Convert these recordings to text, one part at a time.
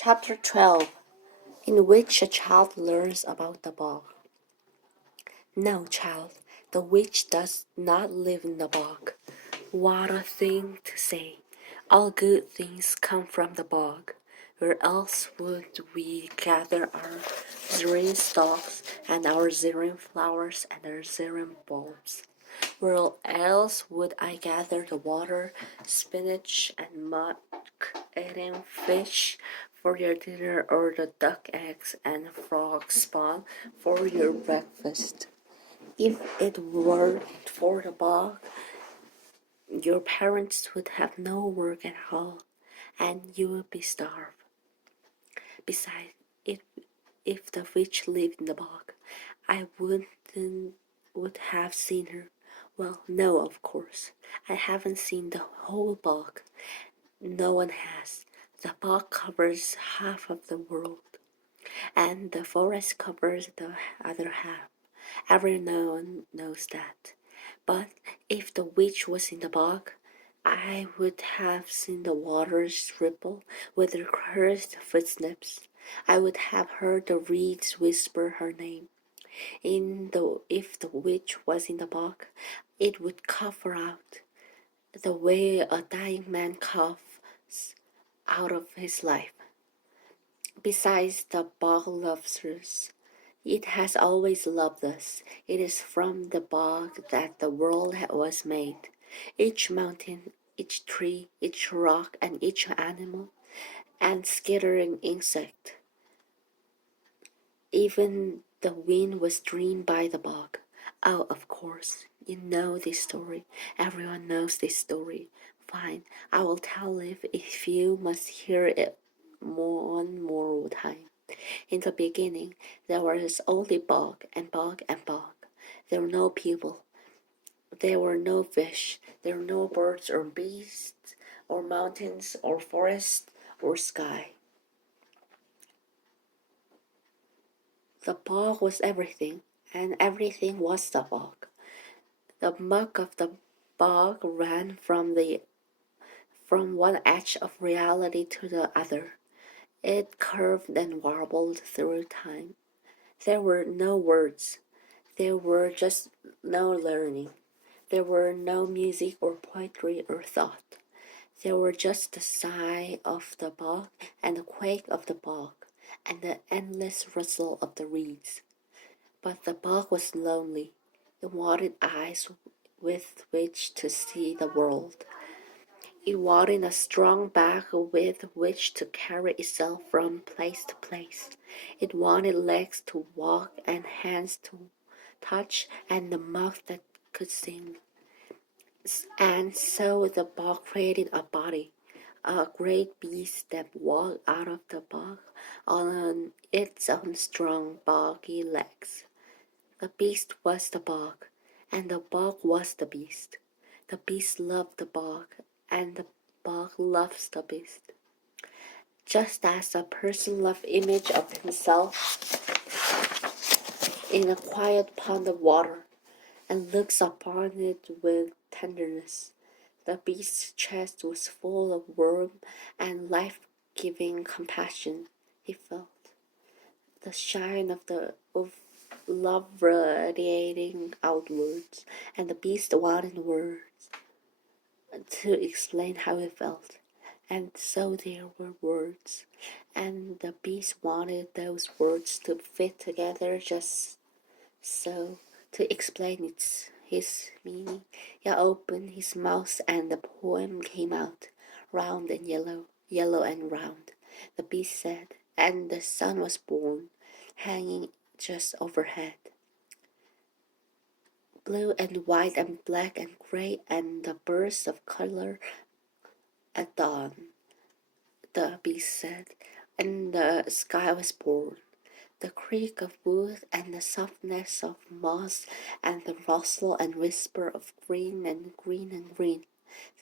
Chapter 12, in which a child learns about the bog. No, child, the witch does not live in the bog. What a thing to say! All good things come from the bog. Where else would we gather our zerin stalks and our zerin flowers and our zerin bulbs? Where else would I gather the water, spinach, and muck-eating fish for your dinner, or the duck eggs and frog spawn for your breakfast? If it were for the bog, your parents would have no work at all, and you would be starved. Besides, if the witch lived in the bog, I would have seen her. Well, no, of course. I haven't seen the whole bog. No one has. The bog covers half of the world, and the forest covers the other half. Everyone knows that. But if the witch was in the bog, I would have seen the waters ripple with their cursed footsteps. I would have heard the reeds whisper her name. If the witch was in the bog, it would cough her out, the way a dying man coughs out of his life. Besides, the bog loves us. It has always loved us. It is from the bog that the world was made. Each mountain, each tree, each rock, and each animal, and skittering insect. Even the wind was dreamed by the bog. Oh, of course, you know this story. Everyone knows this story. Fine, I will tell it if you must hear it one more time. In the beginning, there was only bog and bog and bog. There were no people. There were no fish. There were no birds or beasts, or mountains, or forest, or sky. The bog was everything, and everything was the bog. The muck of the bog ran from one edge of reality to the other. It curved and warbled through time. There were no words. There were just no learning. There were no music or poetry or thought. There were just the sigh of the bog and the quake of the bog and the endless rustle of the reeds. But the bog was lonely. It wanted eyes with which to see the world. It wanted a strong back with which to carry itself from place to place. It wanted legs to walk and hands to touch and a mouth that could sing. And so the bog created a body, a great beast that walked out of the bog on its own strong, boggy legs. The beast was the bog, and the bog was the beast. The beast loved the bog, and the bog loves the beast. Just as a person loves image of himself in a quiet pond of water, and looks upon it with tenderness, the beast's chest was full of warm and life-giving compassion. He felt the shine of love radiating outwards, and the beast wanted words to explain how he felt. And so there were words, and the beast wanted those words to fit together just so to explain his meaning. He opened his mouth, and the poem came out, round and yellow, yellow and round. The beast said, and the sun was born, hanging just overhead. Blue and white and black and gray, and the bursts of color at dawn, the beast said, and the sky was born. The creak of wood and the softness of moss and the rustle and whisper of green and green and green,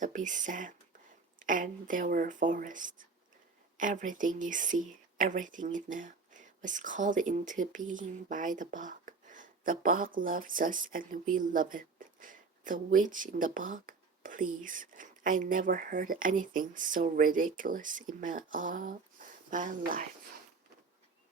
the beast sang, and there were forests. Everything you see, everything you know, was called into being by the bog. The bog loves us and we love it. The witch in the bog, please. I never heard anything so ridiculous in my